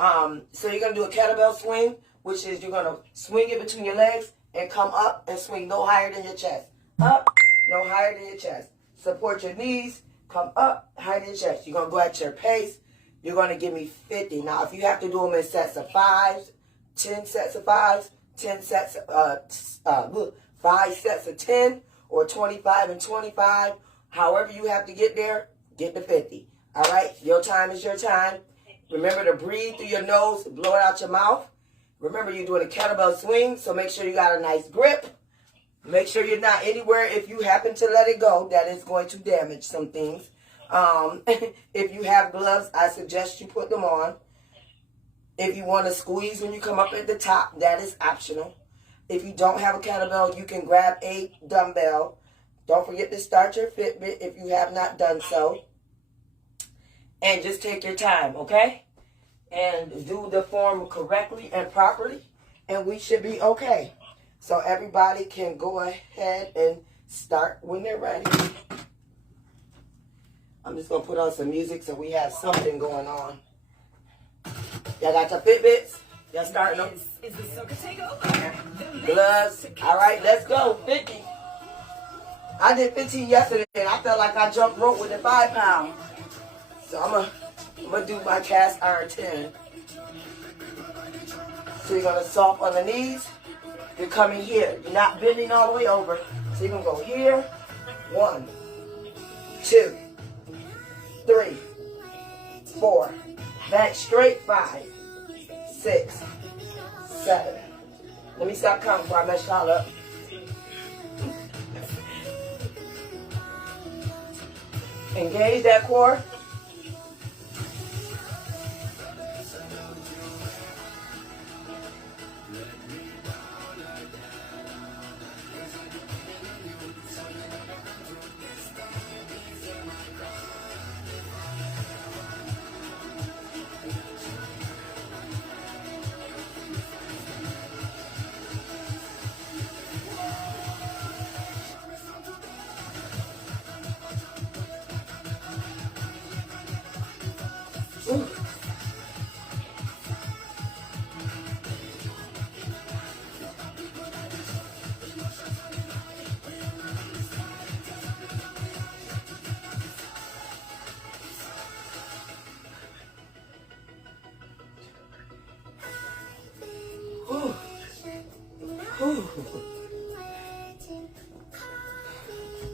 So you're going to do a kettlebell swing, which is you're going to swing it between your legs and come up and swing no higher than your chest. Up, no higher than your chest. Support your knees, come up, higher than your chest. You're going to go at your pace. You're going to give me 50. Now, if you have to do them in sets of 5s, 10 sets of 5s, 10 sets, 5 sets of 10, or 25 and 25, however you have to get there, get to 50. All right? Your time is your time. Remember to breathe through your nose, blow it out your mouth. Remember, you're doing a kettlebell swing, so make sure you got a nice grip. Make sure you're not anywhere, if you happen to let it go, that is going to damage some things. If you have gloves, I suggest you put them on. If you want to squeeze when you come up at the top, that is optional. If you don't have a kettlebell, you can grab a dumbbell. Don't forget to start your Fitbit if you have not done so. And just take your time, okay? And do the form correctly and properly, and we should be okay. So everybody can go ahead and start when they're ready. I'm just going to put on some music so we have something going on. Y'all got your Fitbits? Y'all starting them? Is the circuit takeover? Gloves. All right, let's go. 50. I did 15 yesterday, and I felt like I jumped rope with the 5 pound. So I'm gonna do my cast iron 10. So you're gonna soft on the knees. You're coming here. You're not bending all the way over. So you're gonna go here. 1, 2, 3, 4. Back straight. 5, 6, 7. Let me stop counting before I mess y'all up. Engage that core.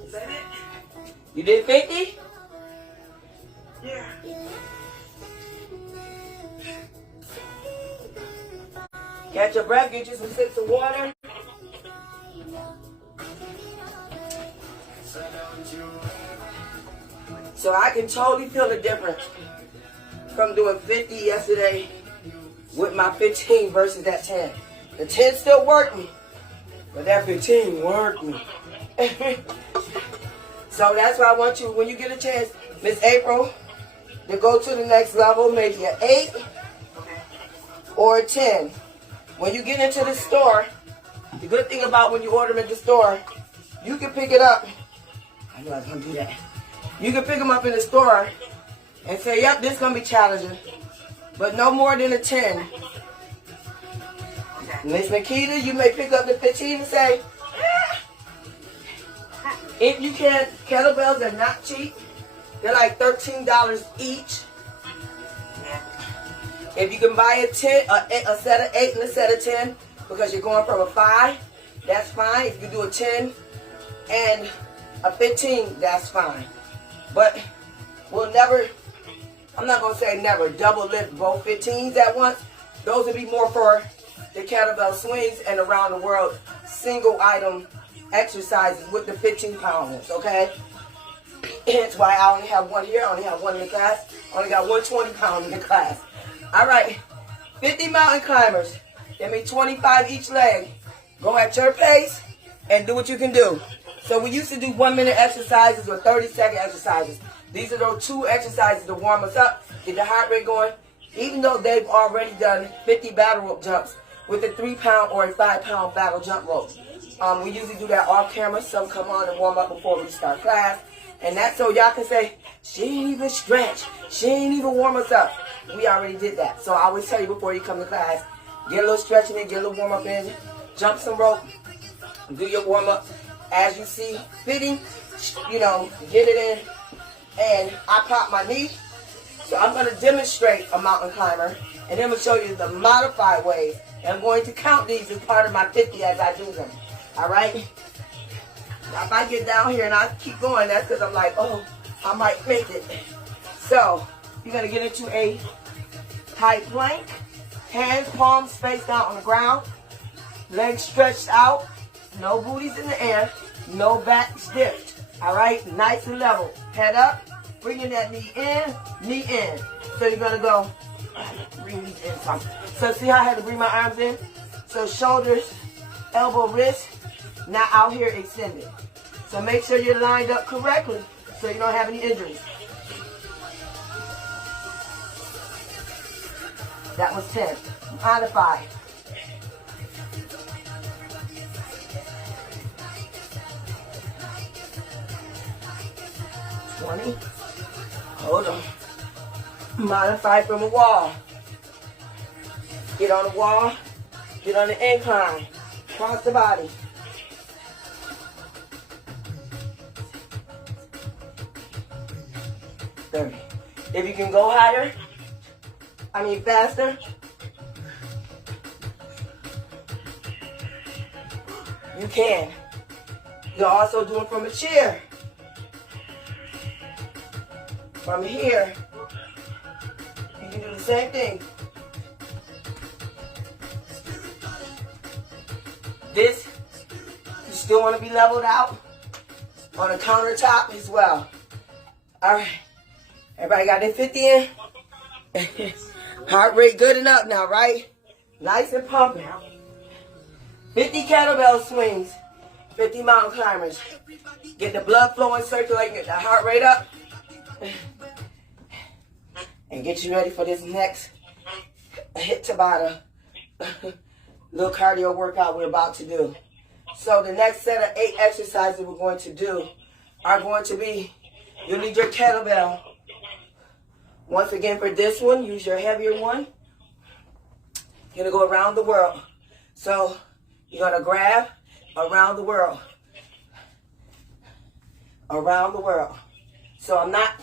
Is that it? You did 50? Yeah. Catch your breath, get you some sips of water. So I can totally feel the difference from doing 50 yesterday with my 15 versus that 10. The 10 still worked me, but that 15 worked me. So that's why I want you, when you get a chance, Miss April, to go to the next level, maybe an 8 or a 10. When you get into the store, the good thing about when you order them at the store, you can pick it up. I know I was going to do that. You can pick them up in the store and say, yep, this is going to be challenging, but no more than a 10. Miss Nikita, you may pick up the 15 and say, if you can, kettlebells are not cheap. They're like $13 each. If you can buy a set of 8 and a set of 10, because you're going from a 5, that's fine. If you do a 10 and a 15, that's fine. But we'll never, I'm not going to say never, double lift both 15s at once. Those would be more for the kettlebell swings and around the world single item exercises with the 15 pounders, okay? Hence why I only have one here, I only have one in the class. I only got one 20 pound in the class. All right, 50 mountain climbers. Give me 25 each leg. Go at your pace and do what you can do. So we used to do 1-minute exercises or 30-second exercises. These are those 2 exercises to warm us up, get the heart rate going. Even though they've already done 50 battle rope jumps with a 3-pound or a 5-pound battle jump rope. We usually do that off camera. Some come on and warm up before we start class. And that's so y'all can say, she ain't even stretch. She ain't even warm us up. We already did that. So I always tell you before you come to class, get a little stretching in, get a little warm up in, jump some rope, do your warm up as you see fitting, you know, get it in. And I pop my knee. So I'm going to demonstrate a mountain climber, and then I'm going to show you the modified ways. And I'm going to count these as part of my 50 as I do them. All right? Now, if I get down here and I keep going, that's because I'm like, oh, I might make it. So you're going to get into a high plank. Hands, palms face down on the ground. Legs stretched out. No booties in the air. No back stiffed. All right? Nice and level. Head up. Bringing that knee in. So you're going to go, bring these in some. So see how I had to bring my arms in? So shoulders, elbow, wrist, now out here extended. So make sure you're lined up correctly so you don't have any injuries. That was 10. Modify. Hold on. Modify from a wall. Get on the wall. Get on the incline. Cross the body. If you can go higher, faster, you can. You're also doing from a chair. From here, you can do the same thing. This, you still want to be leveled out on the countertop as well. All right. Everybody got their 50 in? Heart rate good enough now, right? Nice and pumping. 50 kettlebell swings. 50 mountain climbers. Get the blood flowing, circulating, get the heart rate up. And get you ready for this next HIIT TABATA little cardio workout we're about to do. So the next set of 8 exercises we're going to do are going to be, you'll need your kettlebell. Once again for this one, use your heavier one. You're going to go around the world. So you're going to grab around the world. Around the world. So I'm not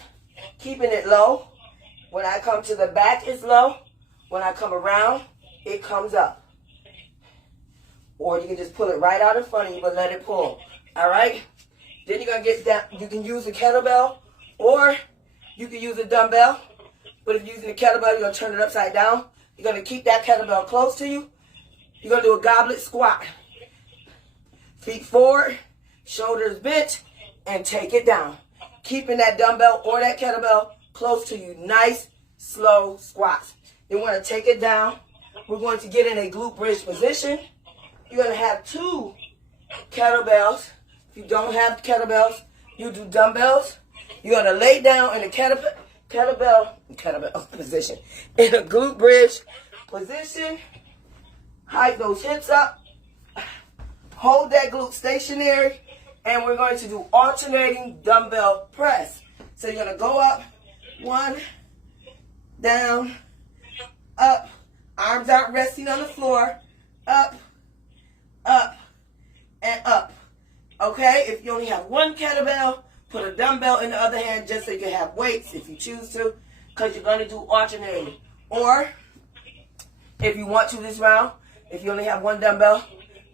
keeping it low. When I come to the back, it's low. When I come around, it comes up. Or you can just pull it right out in front of you, but let it pull. All right? Then you're going to get down. You can use a kettlebell, or you can use a dumbbell. But if you're using a kettlebell, you're going to turn it upside down. You're going to keep that kettlebell close to you. You're going to do a goblet squat. Feet forward, shoulders bent, and take it down. Keeping that dumbbell or that kettlebell close to you. Nice, slow squats. You want to take it down. We're going to get in a glute bridge position. You're going to have 2 kettlebells. If you don't have kettlebells, you do dumbbells. You're going to lay down in a kettlebell position. In a glute bridge position. Hike those hips up. Hold that glute stationary. And we're going to do alternating dumbbell press. So you're going to go up, 1, down, up. Arms out resting on the floor. Up, up, and up. Okay? If you only have 1 kettlebell, put a dumbbell in the other hand just so you can have weights if you choose to, because you're going to do alternating. Or, if you want to this round, if you only have 1 dumbbell,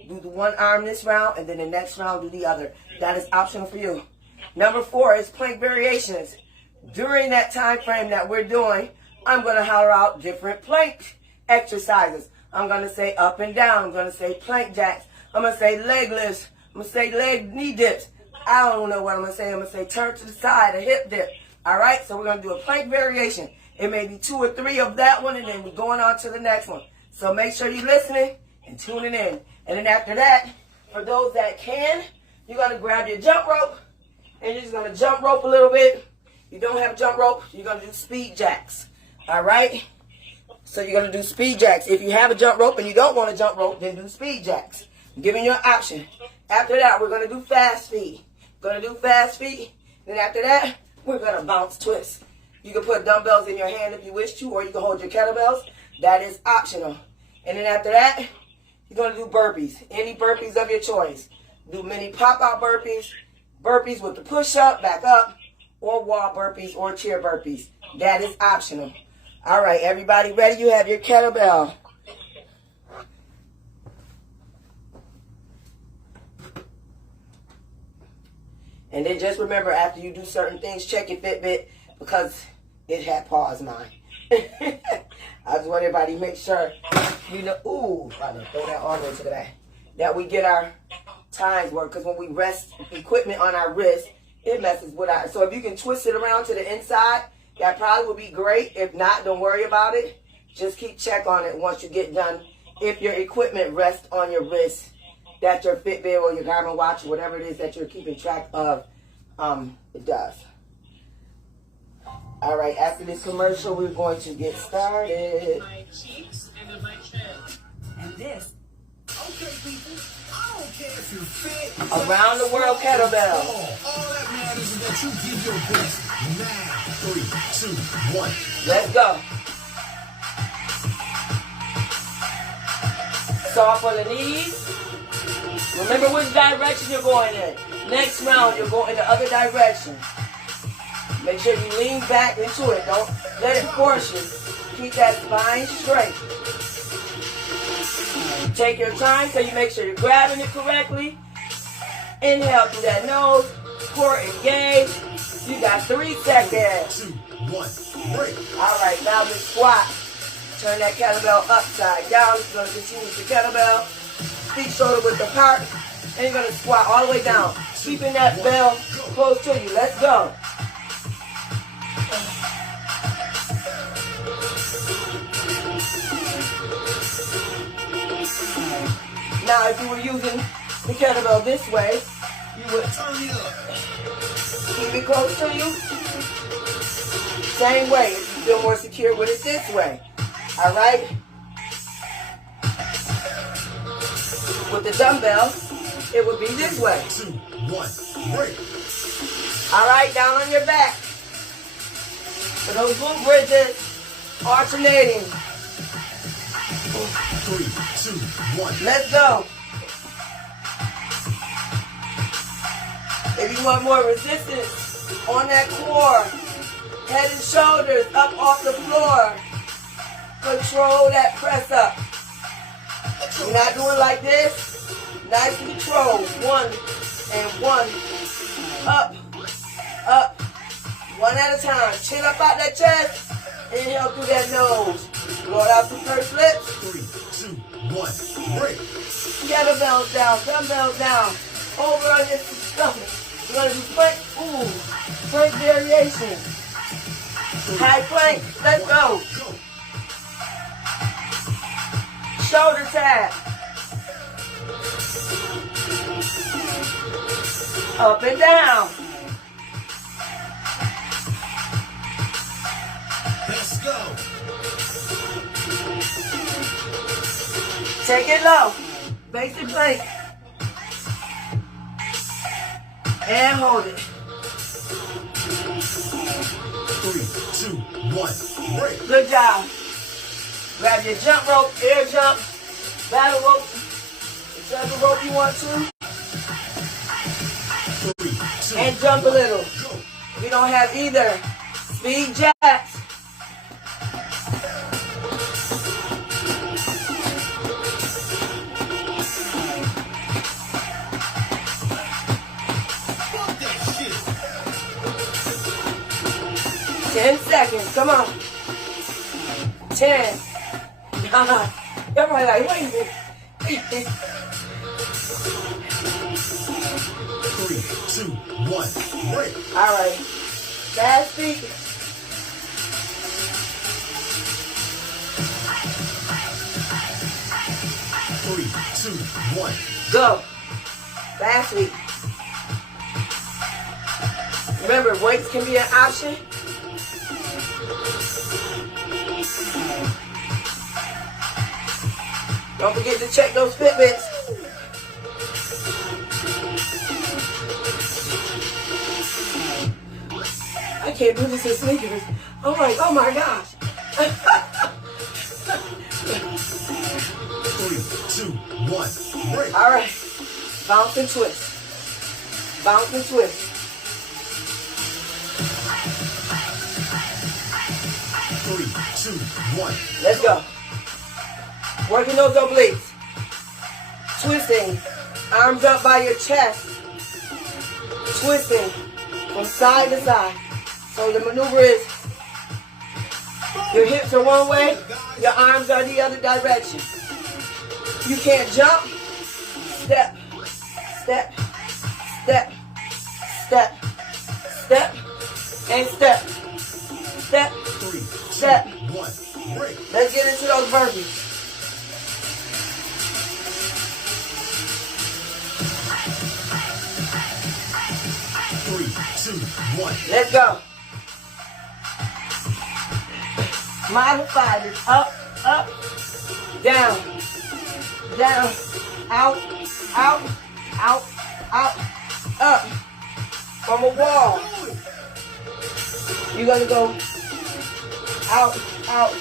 do the 1 arm this round, and then the next round do the other. That is optional for you. Number 4 is plank variations. During that time frame that we're doing, I'm going to holler out different plank exercises. I'm going to say up and down. I'm going to say plank jacks. I'm going to say leg lifts. I'm going to say leg knee dips. I don't know what I'm going to say. I'm going to say turn to the side, a hip dip. All right, so we're going to do a plank variation. It may be 2 or 3 of that one, and then we're going on to the next one. So make sure you're listening and tuning in. And then after that, for those that can, you're going to grab your jump rope, and you're just going to jump rope a little bit. You don't have jump rope, you're going to do speed jacks. All right? So you're going to do speed jacks. If you have a jump rope and you don't want a jump rope, then do speed jacks. I'm giving you an option. After that, we're going to do fast feet. Going to do fast feet. Then after that, we're going to bounce twist. You can put dumbbells in your hand if you wish to, or you can hold your kettlebells. That is optional. And then after that, you're going to do burpees. Any burpees of your choice. Do mini pop-out burpees, burpees with the push-up, back up, or wall burpees or chair burpees. That is optional. All right, everybody ready? You have your kettlebell. And then just remember, after you do certain things, check your Fitbit, because it had paused mine. I just want everybody to make sure, you know, ooh, I'm going to throw that all the way to the back, that we get our times work, because when we rest equipment on our wrist, it messes with our, so if you can twist it around to the inside, that probably would be great. If not, don't worry about it. Just keep check on it once you get done. If your equipment rests on your wrist, that your Fitbit or your Garmin watch, or whatever it is that you're keeping track of, it does. All right, after this commercial, we're going to get started. My cheeks and then my chin. And this. Okay, people. I don't care if you're fit. Around the world kettlebell. All that matters is that you give your best. Now, 3, 2, 1. Let's go. Soft on the knees. Remember which direction you're going in. Next round, you're going in the other direction. Make sure you lean back into it. Don't let it force you. Keep that spine straight. Take your time so you make sure you're grabbing it correctly. Inhale through that nose. Core engage. You got 3 seconds. 2, 1, break. All right, now the squat. Turn that kettlebell upside down. You're going to continue with the kettlebell. Feet shoulder width apart. And you're going to squat all the way down. Keeping that bell close to you. Let's go. Now, if you were using the kettlebell this way, you would Turn it up. keep it close to you. Same way, if you feel more secure with it this way. All right? With the dumbbell, it would be this way. 2, 1, break. All right, down on your back. For those glute bridges, alternating. 3, 2, 1. Let's go. If you want more resistance on that core, head and shoulders up off the floor. Control that press up. You're not doing like this. Nice control. 1 and 1. Up, up. 1 at a time. Chin up out that chest. Inhale through that nose. Blow it out through pursed lips. 3, 2, 1, break. Kettlebells down, dumbbells down. Over on your stomach. You're going to do plank. Ooh, plank variation. High plank. Let's go. Go. Shoulder tap. Up and down. Let's go. Take it low. Basic plank. And hold it. 3, 2, 1, break. Good job. Grab your jump rope, air jump, battle rope, whichever rope you want to, 3, 2, and jump a little. go. If you don't have either, speed jacks. Fuck that shit. 10 seconds, come on. 10. Everybody like, wait a minute. 3, 2, 1, break. All right. Fast feet. 3, 2, 1. Go. Fast feet. Remember, weights can be an option. Don't forget to check those Fitbits. can't do this in sneakers. I'm like, oh my gosh. 3, 2, 1, break. All right. Bounce and twist. Bounce and twist. 3, 2, 1. Let's go. Working those obliques. Twisting. Arms up by your chest. Twisting from side to side. So the maneuver is your hips are one way, your arms are the other direction. You can't jump. Step, step, step, step, step, and step. Step, 3, 2, step. 1, break. Let's get into those burpees. 3, 2, 1. Let's go. Modify this. Up, up, down, down, out, out, out, out, up. From a wall. You're going to go out, out,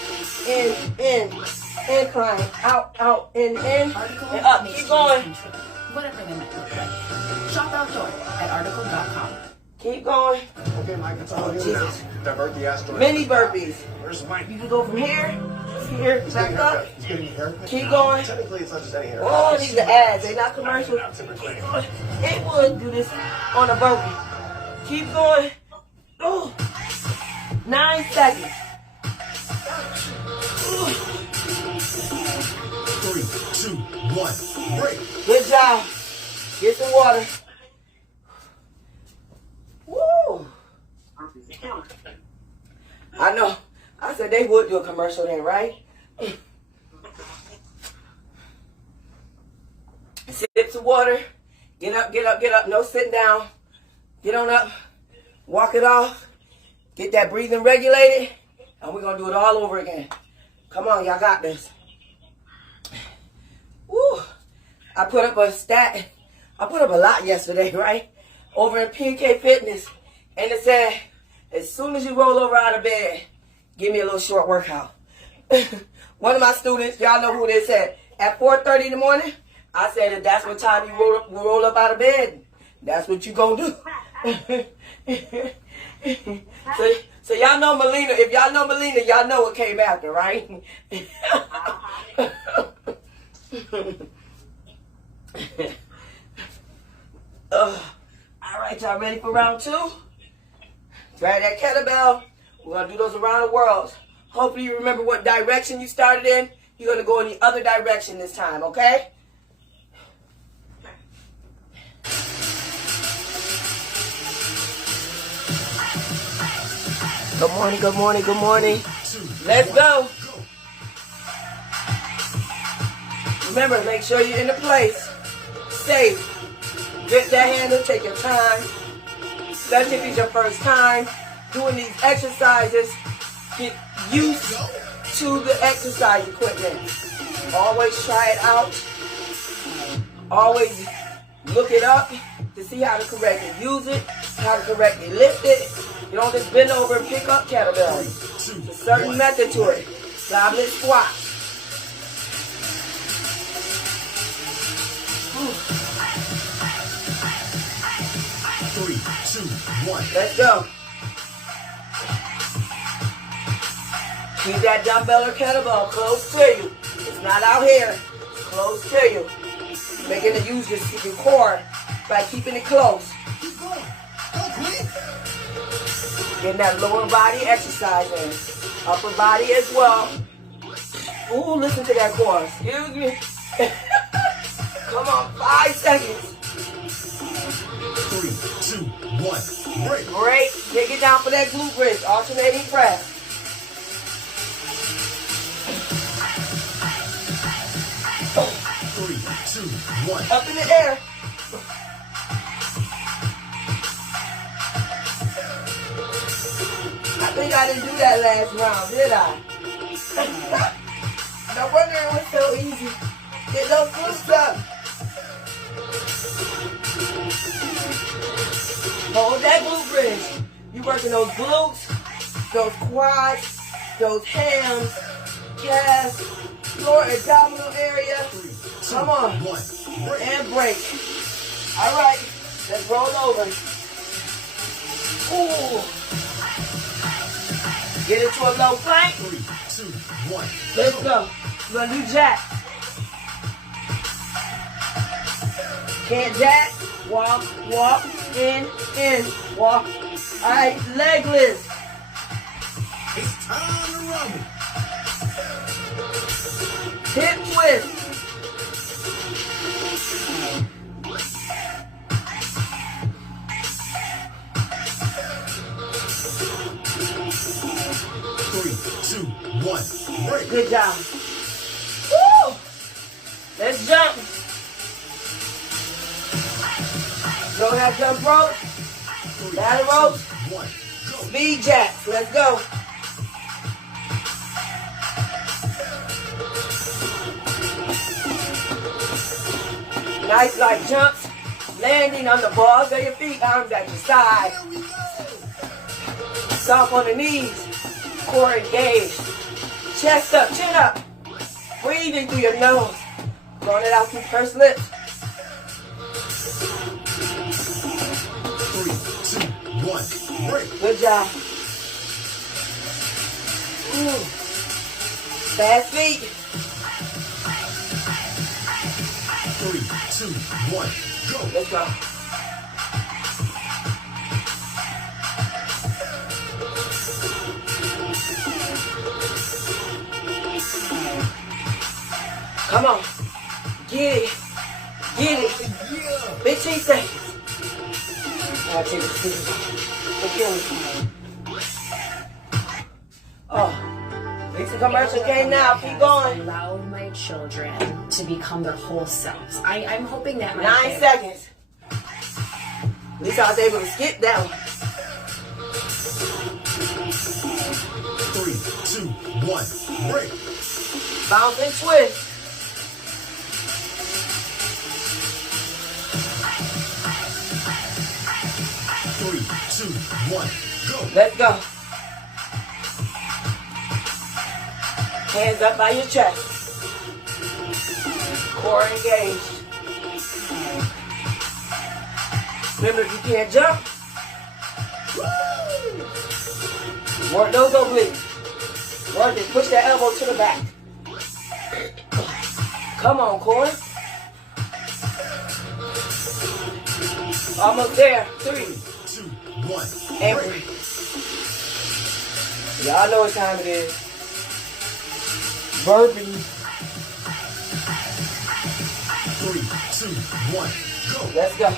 in, incline, out, out, in, and up. Keep going. Whatever they might look like. Shop outdoor at article.com. Keep going. Okay, Mike, that's all Oh, you do now. Jesus. Divert the asteroid. Mini burpees. Where's Mike? You can go from here, here, back up. He's getting a haircut. Keep going. Technically, it's not just any haircut. Oh, these are ads. They're not commercial. It would do this on a burpee. Keep going. Oh, 9 seconds. 3, 2, 1, break. Good job. Get some water. Woo. I know. I said they would do a commercial then, right? Sip some water. Get up, get up, get up. No sitting down. Get on up. Walk it off. Get that breathing regulated. And we're going to do it all over again. Come on, y'all got this. Woo. I put up a stat. I put up a lot yesterday, right? Over in PnK Fitness. And it said, as soon as you roll over out of bed, give me a little short workout. One of my students, y'all know who they said, at 4:30 in the morning, I said that that's what time you roll up out of bed. That's what you gonna do. So y'all know Melina. If y'all know Melina, y'all know what came after, right? All right, y'all ready for round 2? Grab that kettlebell. We're going to do those around the world. Hopefully you remember what direction you started in. You're going to go in the other direction this time, okay? Good morning, good morning, good morning. Let's go. Remember, make sure you're in the place. Safe. Get that handle, take your time. Especially if it's your first time doing these exercises. Get used to the exercise equipment. Always try it out. Always look it up to see how to correctly use it, how to correctly lift it. You don't just bend over and pick up kettlebells. There's a certain method to it. Goblet squat. 3, 2, 1. Let's go. Keep that dumbbell or kettlebell close to you. It's not out here. It's close to you. Making it use your core by keeping it close. Keep going. Go, Queen. Getting that lower body exercise in. Upper body as well. Ooh, listen to that core. Excuse me. Come on, 5 seconds. 3, 2, 1, break. Great. Take it down for that glute bridge. Alternating press. 3, 2, 1. Up in the air. I think I didn't do that last round, did I? No wonder it was so easy. Get those glutes up. Hold that glute bridge. You working those glutes, those quads, those hams, calves, lower abdominal area. Come on. And break. All right. Let's roll over. Ooh. Get into a low plank. 3, 2, 1. Let's go. We're going to do jack. Can't jack. Walk, walk, in, walk. All right, leg lift. It's time to rumble. Hip twist. Three, 2, 1. Break. Good job. Woo! Let's jump. Don't have jump rope. 3, Ladder rope. 2, 1. Go. Speed jacks. Let's go. Nice like jumps. Landing on the balls of your feet. Arms at your side. Here we go. Soft on the knees. Core engaged. Chest up. Chin up. Breathing through your nose. Blowing it out through pursed lips. 3, 2, 1. Break. Good job. Ooh. Fast feet. 3, 2, 1. Go. Let's go. Come on. Get it. Get it. Yeah. 15 seconds. I'll take the seat. Oh. It's a commercial game now. Keep going. Allowed my children to become their whole selves. I'm hoping that my 9 kids- seconds. At least I was able to skip that one. 3, 2, 1. Break. Bounce and twist. 3, 2, 1. Go. Let's go. Hands up by your chest. Core engaged. Remember, if you can't jump, work those obliques. Work it. Push that elbow to the back. Come on, core. Almost there. 3, 2, 1. and Break. 3. Y'all know what time it is. Burpee. 3, 2, 1. Go. Let's go.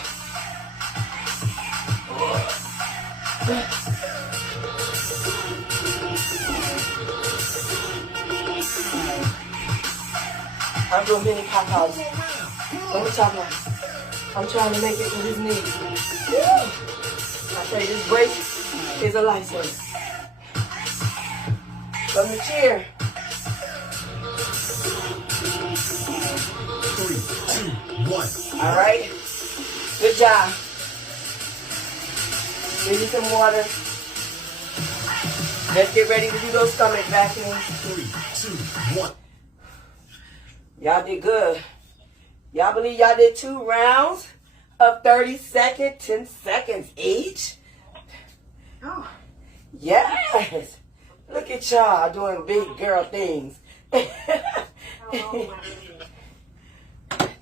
I'm doing mini pop outs. Let me talk about it. I'm trying to make it with his knees. I tell you, this break is a lifesaver. From the chair. 3, 2, 1. All right. Good job. Give you some water. Let's get ready to do those stomach vacuums. 3, 2, 1. Y'all did good. Y'all believe y'all did 2 rounds of 30 seconds, 10 seconds each? Oh. Yes. Look at y'all doing big girl things.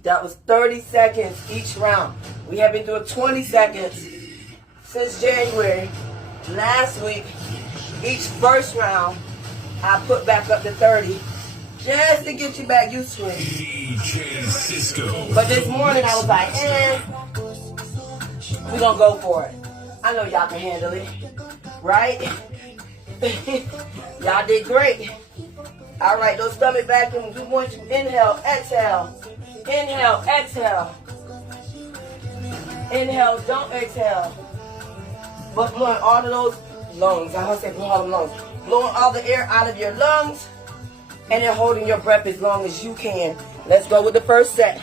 That was 30 seconds each round. We have been doing 20 seconds since January. Last week, each first round, I put back up to 30 just to get you back used to it. DJ Cisco. But this morning I was like, we're going to go for it. I know y'all can handle it, right? Y'all did great. All right, those stomach vacuums, we want you to inhale, exhale. Inhale, exhale. Inhale, don't exhale. But blowing all of those lungs, I want to say blow all the lungs. Blowing all the air out of your lungs and then holding your breath as long as you can. Let's go with the first set.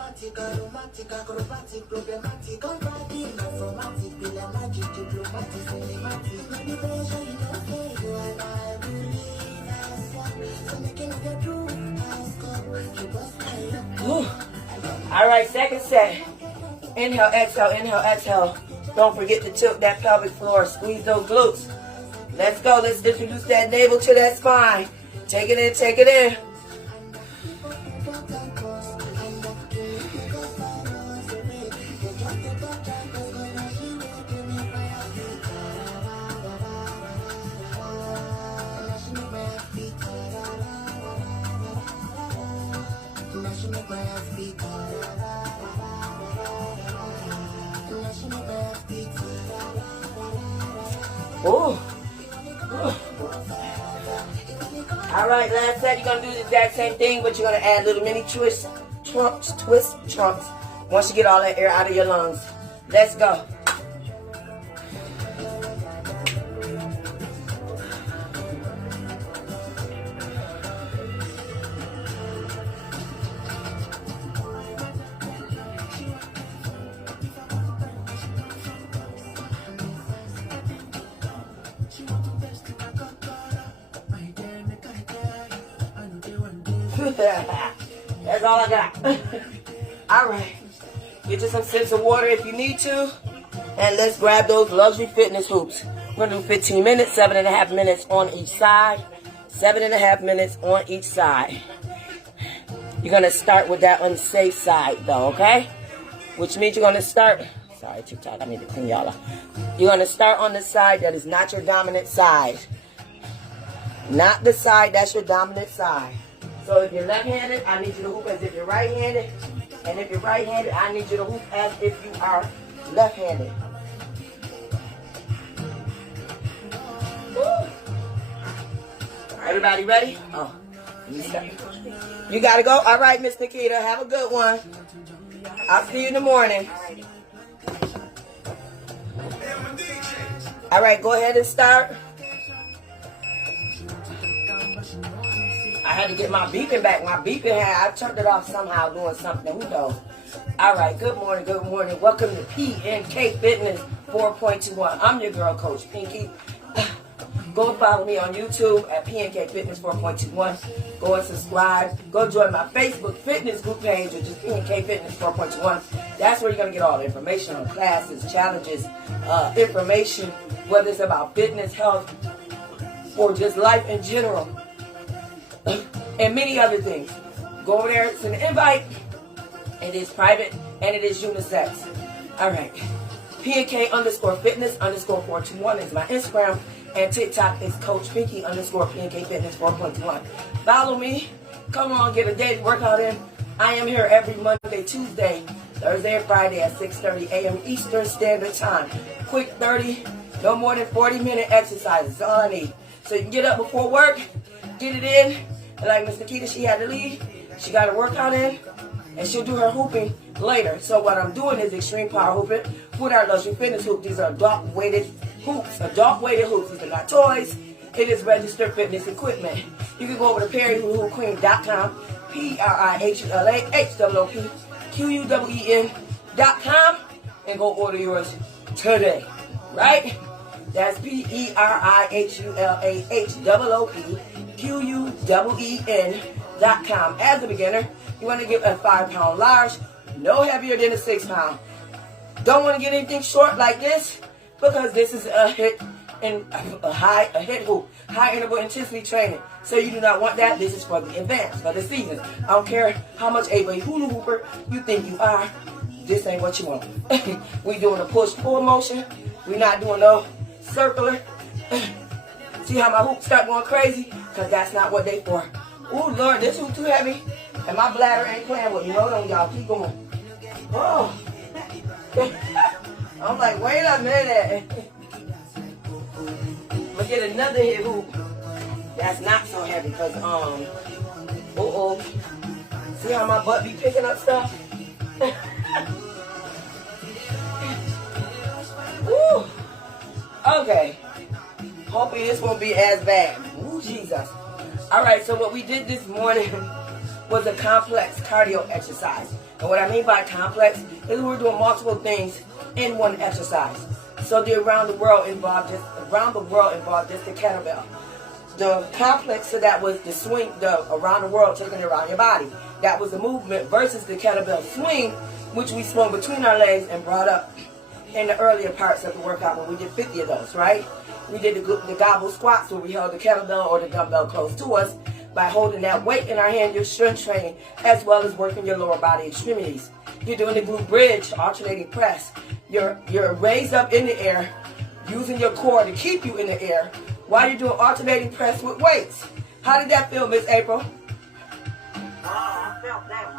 Chromatic, aromatic, acrobatic, problematic, already informatic, diplomatic, diplomatic, cinematic. Maybe pressure you don't say you and I believe that's what. So making the truth, you bust All right, second set. Inhale, exhale, inhale, exhale. Don't forget to tilt that pelvic floor. Squeeze those glutes. Let's go. Let's introduce that navel to that spine. Take it in, take it in. Ooh. All right, last set, you're going to do the exact same thing, but you're going to add little mini twist chunks once you get all that air out of your lungs. Let's go. That's all I got. All right. Get you some sips of water if you need to. And let's grab those luxury fitness hoops. We're going to do 15 minutes, 7.5 minutes on each side. 7.5 minutes on each side. You're going to start with that unsafe side though, okay? Which means you're going to start... Sorry, TikTok, I need to clean y'all up. You're going to start on the side that is not your dominant side. Not the side that's your dominant side. So if you're left-handed, I need you to hoop as if you're right-handed. And if you're right-handed, I need you to hoop as if you are left-handed. Everybody ready? Oh, you gotta go? All right, Miss Nikita, have a good one. I'll see you in the morning. All right, go ahead and start. I had to get my beeping back. My beeping I turned it off somehow doing something. Who knows? All right, good morning, good morning. Welcome to PnK Fitness 4.21. I'm your girl, Coach Pinky. Go follow me on YouTube at PnK Fitness 4.21. Go and subscribe. Go join my Facebook fitness group page, which is PnK Fitness 4.21. That's where you're going to get all the information on classes, challenges, information, whether it's about fitness, health, or just life in general. And many other things. Go over there, send an invite. It is private and it is unisex. Alright. PnK_fitness_421 is my Instagram. And TikTok is Coach Pinky _PnK Fitness 4.21. Follow me. Come on, get a daily workout in. I am here every Monday, Tuesday, Thursday, and Friday at 6:30 a.m. Eastern Standard Time. Quick 30, no more than 40-minute exercises. That's all I need. So you can get up before work, get it in. And like Miss Nikita, she had to leave. She got her workout in, and she'll do her hooping later. So what I'm doing is extreme power hooping with our luxury fitness hoop. These are adult-weighted hoops. Adult-weighted hoops. These are not toys. It is registered fitness equipment. You can go over to PerryHooHoopQueen.com, PerryHoopQueen.com, and go order yours today. Right? That's PerryHooHoopQueen.com. As a beginner, you want to get a 5-pound large, no heavier than a 6-pound. Don't want to get anything short like this, because this is a HIIT and a HIIT hoop, high interval intensity training. So you do not want that. This is for the advanced, for the seasoned. I don't care how much of a hula hooper you think you are. This ain't what you want. We doing a push-pull motion. We not doing no circular. See how my hoops start going crazy? Because that's not what they for. Ooh, Lord, this hoop too heavy. And my bladder ain't playing with me. Hold on, y'all. Keep going. Oh. I'm like, wait a minute. I'm going to get another hip hoop. That's not so heavy. Because, see how my butt be picking up stuff? Woo. Okay. Hopefully this won't be as bad. Ooh, Jesus. All right, so what we did this morning was a complex cardio exercise. And what I mean by complex is we're doing multiple things in one exercise. So the around the world involved just the kettlebell. The complex, so that was the swing, the around the world, taking it around your body. That was the movement versus the kettlebell swing, which we swung between our legs and brought up in the earlier parts of the workout when we did 50 of those, right? We did the gobble squats where we held the kettlebell or the dumbbell close to us. By holding that weight in our hand, your strength training, as well as working your lower body extremities. You're doing the glute bridge, alternating press. You're raised up in the air, using your core to keep you in the air, while you're doing alternating press with weights. How did that feel, Miss April? I felt that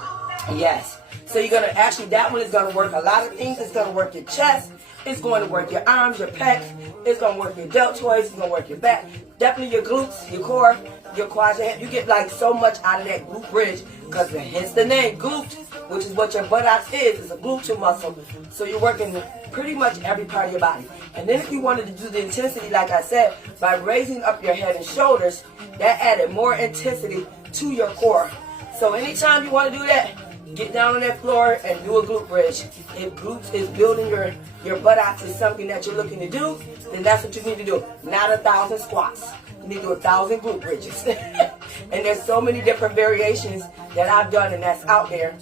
one. Yes. So you're going to actually, that one is going to work a lot of things. It's going to work your chest. It's going to work your arms, your pecs. It's going to work your deltoids. It's going to work your back. Definitely your glutes, your core, your quads, your hands. You get like so much out of that glute bridge because hence the name glute, which is what your buttocks is. It's a gluteal muscle. So you're working pretty much every part of your body. And then if you wanted to do the intensity, like I said, by raising up your head and shoulders, that added more intensity to your core. So anytime you want to do that, get down on that floor and do a glute bridge. If glutes is building your buttocks is something that you're looking to do, then that's what you need to do. Not 1,000 squats. You need to do 1,000 glute bridges. And there's so many different variations that I've done and that's out there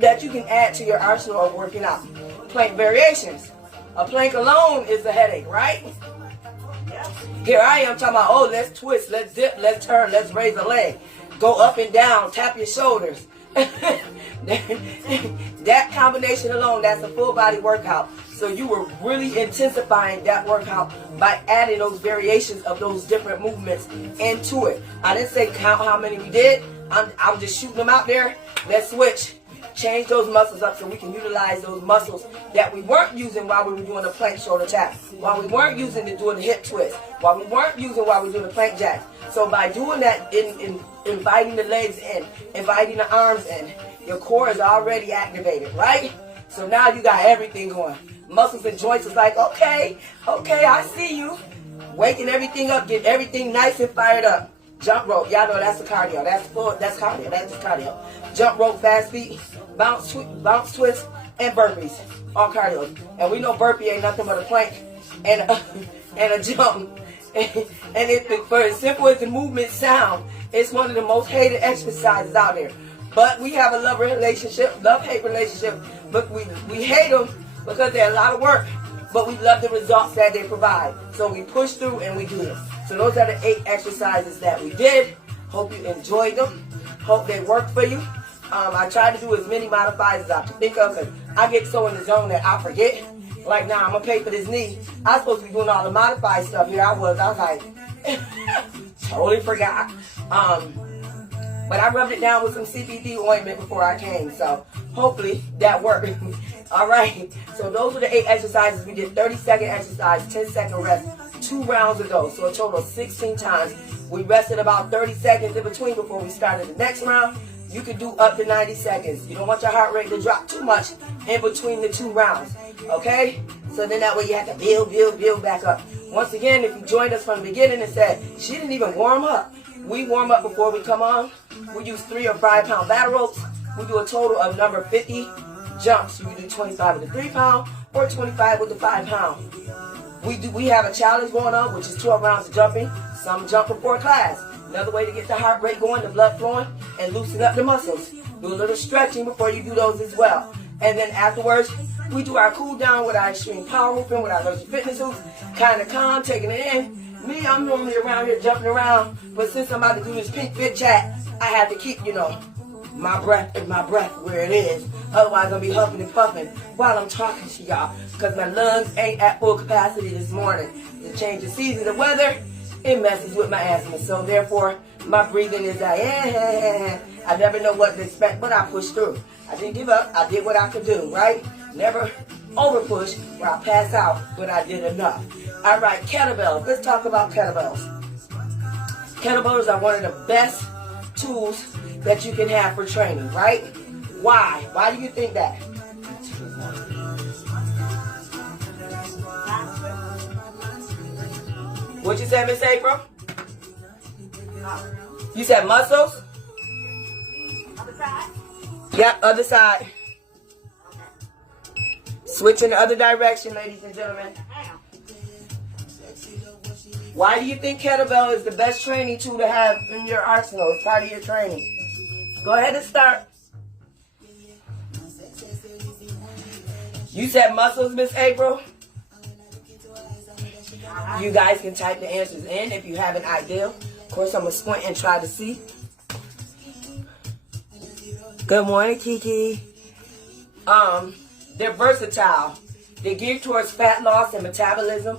that you can add to your arsenal of working out. Plank variations. A plank alone is a headache, right? Here I am talking about, oh, let's twist, let's dip, let's turn, let's raise a leg. Go up and down, tap your shoulders. That combination alone, that's a full body workout. So you were really intensifying that workout by adding those variations of those different movements into it. I didn't say count how many we did. I'm just shooting them out there. Let's switch. Change those muscles up so we can utilize those muscles that we weren't using while we were doing the plank shoulder tap, while we weren't using to doing the hip twist, while we weren't using while we were doing the plank jacks. So by doing that, inviting the legs in, inviting the arms in, your core is already activated, right? So now you got everything going. Muscles and joints is like, okay, I see you. Waking everything up, get everything nice and fired up. Jump rope, y'all know that's the cardio. That's cardio. That's cardio. Jump rope, fast feet, bounce, twist, and burpees. All cardio. And we know burpee ain't nothing but a plank and a jump. And for as simple as the movement sound, it's one of the most hated exercises out there. But we have a love-hate relationship. But we hate them because they're a lot of work. But we love the results that they provide. So we push through and we do them. So those are the 8 exercises that we did. Hope you enjoyed them. Hope they work for you. I try to do as many modifiers as I can think of because I get so in the zone that I forget. Like now, I'm going to pay for this knee. I was supposed to be doing all the modified stuff. Here I was like, totally forgot. But I rubbed it down with some CBD ointment before I came. So hopefully that worked. All right. So those are the 8 exercises. We did 30-second exercise, 10-second rest, 2 rounds of those. So a total of 16 times. We rested about 30 seconds in between before we started the next round. You could do up to 90 seconds. You don't want your heart rate to drop too much in between the 2 rounds. Okay? So then that way you have to build back up. Once again, if you joined us from the beginning and said, she didn't even warm up. We warm up before we come on. We use 3 or 5 pound battle ropes. We do a total of number 50 jumps. You can do 25 with the 3 pound or 25 with the 5 pound. We have a challenge going on, which is 12 rounds of jumping. Some jump before class. Another way to get the heart rate going, the blood flowing, and loosen up the muscles. Do a little stretching before you do those as well. And then afterwards, we do our cool down with our extreme power hooping, with our Allergic Fitness hoops, kind of calm, taking it in. Me, I'm normally around here jumping around, but since I'm about to do this pink fit chat, I have to keep, my breath where it is. Otherwise, I'll be huffing and puffing while I'm talking to y'all, because my lungs ain't at full capacity this morning. The change of season, the weather, it messes with my asthma. So therefore, my breathing is like, I never know what to expect, but I push through. I didn't give up. I did what I could do, right? Never over push where I pass out, but I did enough. All right, kettlebells. Let's talk about kettlebells. Kettlebells are one of the best tools that you can have for training, right? Why? Why do you think that? What you said, Miss April? You said muscles? Yep, other side. Switch in the other direction, ladies and gentlemen. Why do you think kettlebell is the best training tool to have in your arsenal? It's part of your training. Go ahead and start. You said muscles, Miss April? You guys can type the answers in if you have an idea. Of course, I'm going to squint and try to see. Good morning, Kiki. They're versatile. They're geared towards fat loss and metabolism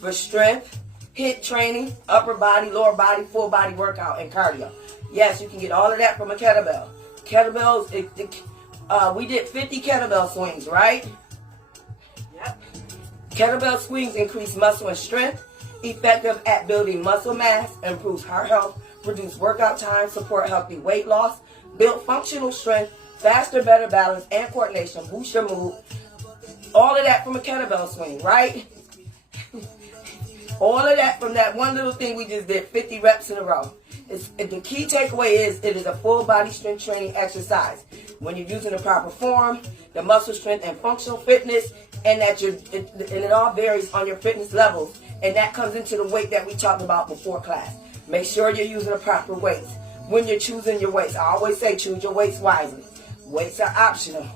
for strength, HIIT training, upper body, lower body, full body workout, and cardio. Yes, you can get all of that from a kettlebell. Kettlebells, we did 50 kettlebell swings, right? Yep. Kettlebell swings increase muscle and strength, effective at building muscle mass, improves heart health, reduce workout time, support healthy weight loss, build functional strength, faster, better balance, and coordination, boost your mood. All of that from a kettlebell swing, right? All of that from that one little thing we just did, 50 reps in a row. The key takeaway is it is a full body strength training exercise. When you're using the proper form, the muscle strength and functional fitness, and that it all varies on your fitness levels. And that comes into the weight that we talked about before class. Make sure you're using the proper weights. When you're choosing your weights, I always say choose your weights wisely. Weights are optional.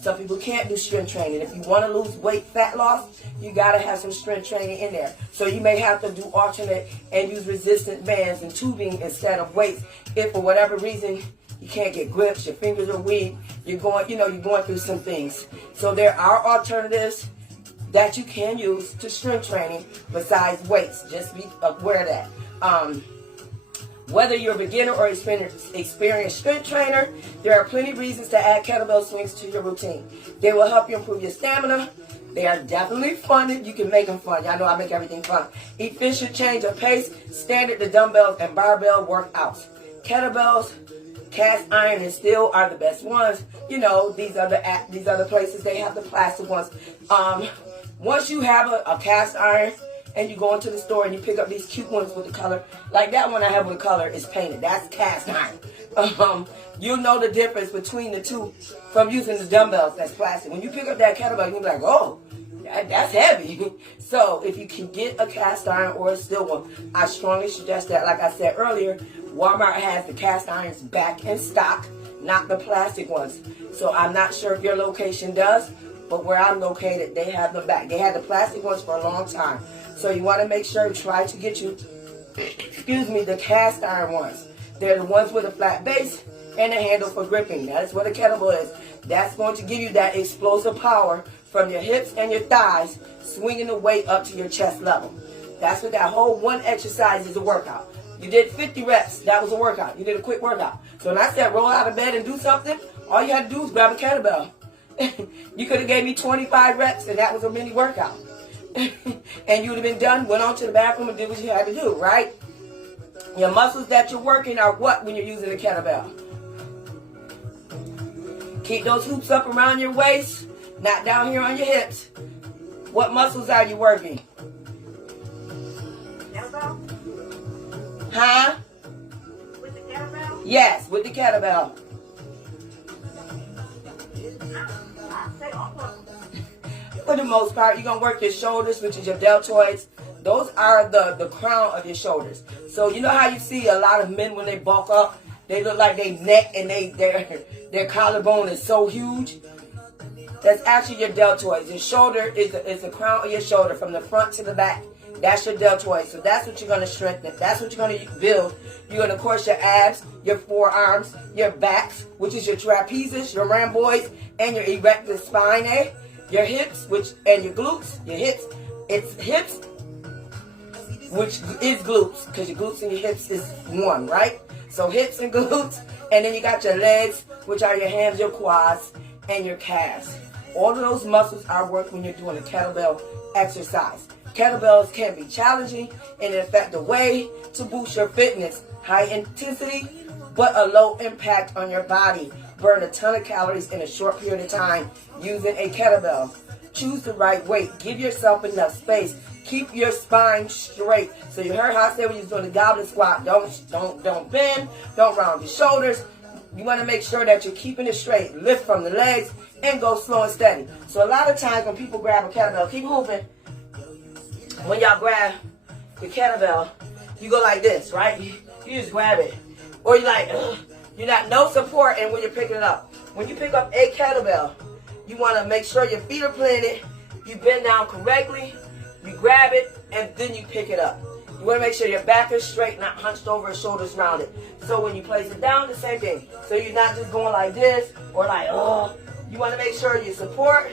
Some people can't do strength training. If you want to lose weight, fat loss, you got to have some strength training in there. So you may have to do alternate and use resistant bands and tubing instead of weights. If for whatever reason you can't get grips, your fingers are weak, you're going through some things. So there are alternatives that you can use to strength training besides weights. Just be aware of that. Whether you're a beginner or experienced strength trainer, there are plenty of reasons to add kettlebell swings to your routine. They will help you improve your stamina. They are definitely fun. You can make them fun. Y'all know I make everything fun. Efficient change of pace, standard to dumbbells and barbell workouts. Kettlebells, cast iron and steel are the best ones. You know, these are the places they have the plastic ones. Once you have a cast iron, and you go into the store and you pick up these cute ones with the color. Like that one I have with the color is painted. That's cast iron. You'll know the difference between the two from using the dumbbells that's plastic. When you pick up that kettlebell, you'll be like, oh, that's heavy. So if you can get a cast iron or a steel one, I strongly suggest that. Like I said earlier, Walmart has the cast irons back in stock, not the plastic ones. So I'm not sure if your location does, but where I'm located, they have them back. They had the plastic ones for a long time. So you want to make sure to try to get you, the cast iron ones. They're the ones with a flat base and a handle for gripping. That's what a kettlebell is. That's going to give you that explosive power from your hips and your thighs, swinging the weight up to your chest level. That's what that whole one exercise is, a workout. You did 50 reps. That was a workout. You did a quick workout. So when I said roll out of bed and do something, all you had to do was grab a kettlebell. You could have gave me 25 reps and that was a mini workout. And you would have been done, went on to the bathroom and did what you had to do, right? Your muscles that you're working are what when you're using a kettlebell? Keep those hoops up around your waist, not down here on your hips. What muscles are you working? Kettlebell? Huh? With the kettlebell? Yes, with the kettlebell. For the most part, you're going to work your shoulders, which is your deltoids. Those are the crown of your shoulders. So you know how you see a lot of men when they bulk up, they look like their neck and their collarbone is so huge? That's actually your deltoids. Your shoulder is the crown of your shoulder from the front to the back. That's your deltoid. So that's what you're going to strengthen. That's what you're going to build. You're going to, of course, your abs, your forearms, your backs, which is your trapezius, your rhomboids, and your erector spinae. Your hips, and your glutes, your hips, it's hips, which is glutes, because your glutes and your hips is one, right? So hips and glutes, and then you got your legs, which are your hands, your quads, and your calves. All of those muscles are worked when you're doing a kettlebell exercise. Kettlebells can be challenging in an effective way to boost your fitness. High intensity, but a low impact on your body. Burn a ton of calories in a short period of time using a kettlebell. Choose the right weight. Give yourself enough space. Keep your spine straight. So you heard how I said when you was doing the goblet squat, don't bend, don't round your shoulders. You want to make sure that you're keeping it straight. Lift from the legs and go slow and steady. So a lot of times when people grab a kettlebell, keep hooping. When y'all grab the kettlebell, you go like this, right? You just grab it. Or you're like, ugh. You're not no support and when you're picking it up. When you pick up a kettlebell, you want to make sure your feet are planted, you bend down correctly, you grab it, and then you pick it up. You want to make sure your back is straight, not hunched over and shoulders rounded. So when you place it down, the same thing. So you're not just going like this or like, oh. You want to make sure you support,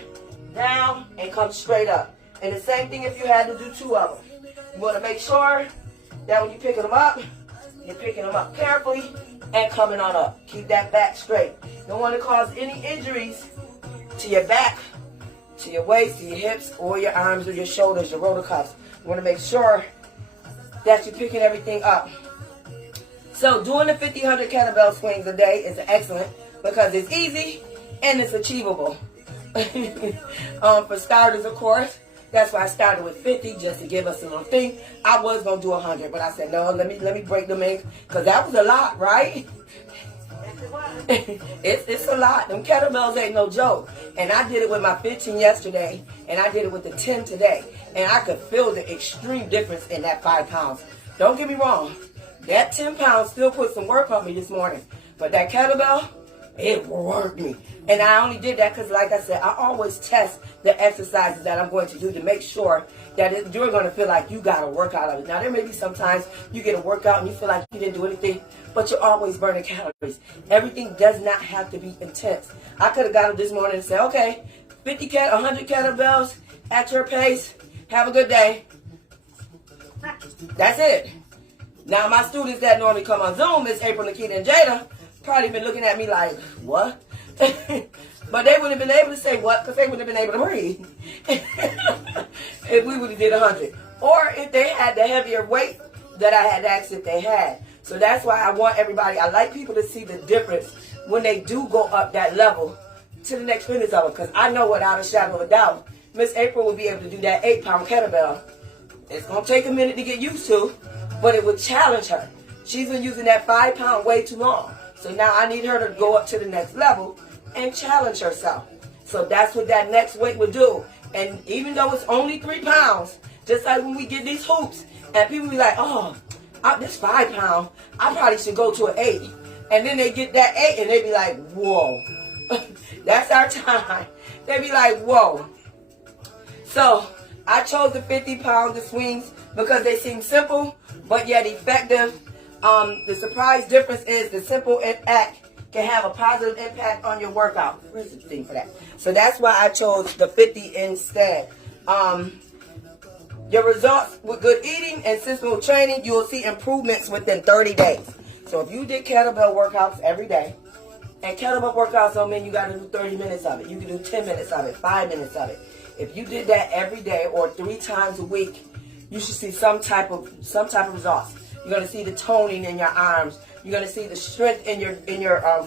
down, and come straight up. And the same thing if you had to do 2 of them. You want to make sure that when you're picking them up, you're picking them up carefully and coming on up. Keep that back straight. You don't want to cause any injuries to your back, to your waist, to your hips, or your arms or your shoulders, your rotor cuffs. You want to make sure that you're picking everything up. So doing the 100 kettlebell swings a day is excellent because it's easy and it's achievable. For starters, of course, that's why I started with 50 just to give us a little thing. I was gonna do 100, but I said no. Let me break them in because that was a lot, right? It's a lot. Them kettlebells ain't no joke. And I did it with my 15 yesterday, and I did it with the 10 today, and I could feel the extreme difference in that 5 pounds. Don't get me wrong, that 10 pounds still put some work on me this morning, but that kettlebell, it worked me. And I only did that because, like I said, I always test the exercises that I'm going to do to make sure that you're going to feel like you got a workout of it. Now, there may be sometimes you get a workout and you feel like you didn't do anything, but you're always burning calories. Everything does not have to be intense. I could have got up this morning and said, okay, 100 kettlebells at your pace. Have a good day. That's it. Now, my students that normally come on Zoom, Miss April, Nikita, and Jada, probably been looking at me like, what? But they wouldn't have been able to say what because they wouldn't have been able to breathe if we would have did 100. Or if they had the heavier weight that I had asked if they had. So that's why I want everybody, I like people to see the difference when they do go up that level to the next fitness level. Because I know without a shadow of a doubt, Miss April will be able to do that 8-pound kettlebell. It's going to take a minute to get used to, but it would challenge her. She's been using that 5-pound way too long. So now I need her to go up to the next level and challenge herself. So that's what that next weight would do. And even though it's only 3 pounds, just like when we get these hoops, and people be like, oh, this 5 pound, I probably should go to an 8. And then they get that 8 and they be like, whoa. That's our time. They be like, whoa. So I chose the 50 pound swings because they seem simple, but yet effective. The surprise difference is the simple impact can have a positive impact on your workout. Where's the thing for that? So that's why I chose the 50 instead. Your results with good eating and systematic training, you will see improvements within 30 days. So if you did kettlebell workouts every day, and kettlebell workouts don't mean you got to do 30 minutes of it. You can do 10 minutes of it, 5 minutes of it. If you did that every day or 3 times a week, you should see some type of results. You're going to see the toning in your arms. You're going to see the strength in your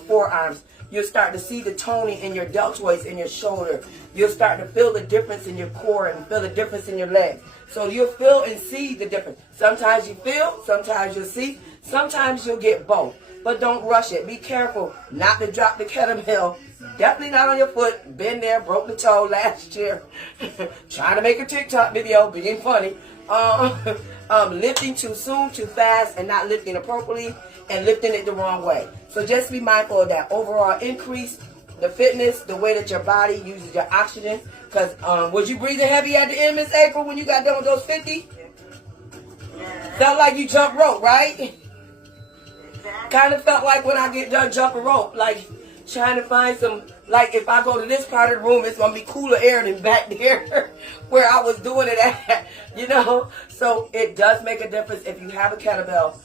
forearms. You'll start to see the toning in your deltoids, in your shoulder. You'll start to feel the difference in your core and feel the difference in your legs. So you'll feel and see the difference. Sometimes you feel, sometimes you'll see, sometimes you'll get both. But don't rush it. Be careful not to drop the kettlebell. Definitely not on your foot. Been there, broke the toe last year. Trying to make a TikTok video, being funny. Lifting too soon, too fast, and not lifting appropriately, and lifting it the wrong way. So just be mindful of that. Overall increase, the fitness, the way that your body uses your oxygen. Because was you breathing heavy at the end, Miss April, when you got done with those 50? Yeah. Felt like you jumped rope, right? Exactly. Kind of felt like when I get done jumping rope, like trying to find some, like if I go to this part of the room, it's going to be cooler air than back there where I was doing it at, you know. So it does make a difference if you have a kettlebell.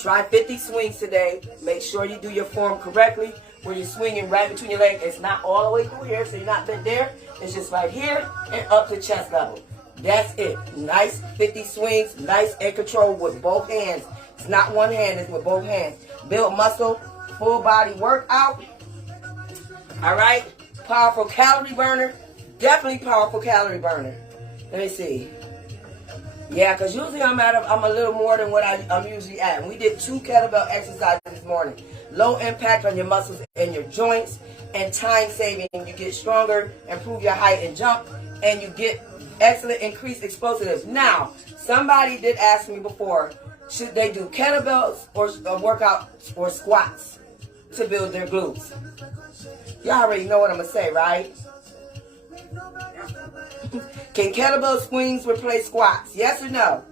Try 50 swings today. Make sure you do your form correctly. When you're swinging right between your legs, it's not all the way through here, so you're not bent there. It's just right here and up to chest level. That's it. Nice 50 swings, nice and control with both hands. It's not one hand, it's with both hands. Build muscle, full body workout. All right, powerful calorie burner. Definitely powerful calorie burner. Let me see. Yeah, because usually I'm a little more than what I'm usually at. And we did 2 kettlebell exercises this morning. low impact on your muscles and your joints, and time saving. You get stronger, improve your height and jump, and you get excellent increased explosiveness. Now, somebody did ask me before, should they do kettlebells or workouts or squats to build their glutes? Y'all already know what I'm going to say, right? Can kettlebell swings replace squats? Yes or no?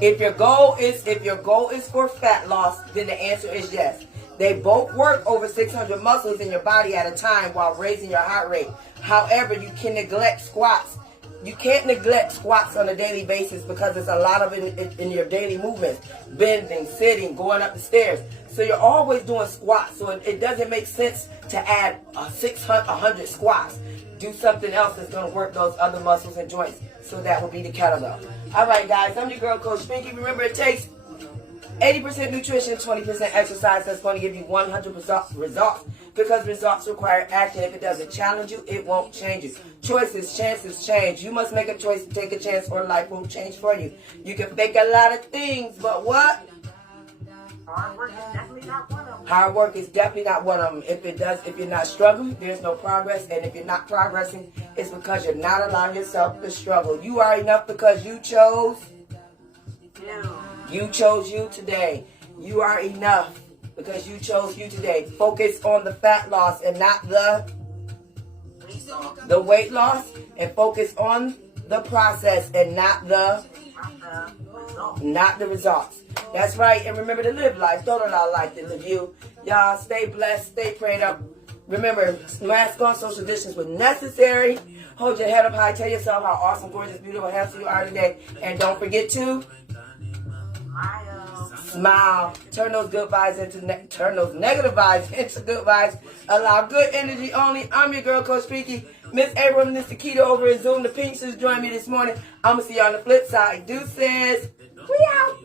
If your goal is for fat loss, then the answer is yes. They both work over 600 muscles in your body at a time while raising your heart rate. However, you can neglect squats. You can't neglect squats on a daily basis because there's a lot of it in your daily movements. Bending, sitting, going up the stairs. So you're always doing squats. So it doesn't make sense to add 100 squats. Do something else that's going to work those other muscles and joints. So that will be the kettlebell. All right, guys. I'm your girl, Coach Pinky. Remember, it takes 80% nutrition, 20% exercise. That's going to give you 100% results, because results require action. If it doesn't challenge you, it won't change you. Choices, chances change. You must make a choice to take a chance, or life will change for you. You can fake a lot of things, but what? Hard work is definitely not one of them. Hard work is definitely not one of them. If you're not struggling, there's no progress. And if you're not progressing, it's because you're not allowing yourself to struggle. You are enough because you chose. You chose you today. You are enough because you chose you today. Focus on the fat loss and not the weight loss, and focus on the process and not the results. That's right. And remember to live life. Don't allow life to live you. Y'all stay blessed, stay prayed up. Remember, mask on, social distance when necessary. Hold your head up high. Tell yourself how awesome, gorgeous, beautiful, handsome you are today. And don't forget to smile. Turn those good vibes into turn those negative vibes into good vibes. Allow good energy only. I'm your girl, Coach Pinky. Miss Abram and Mr. Keto over in Zoom. The Pinks just joined me this morning. I'm gonna see you on the flip side. Deuces. We out.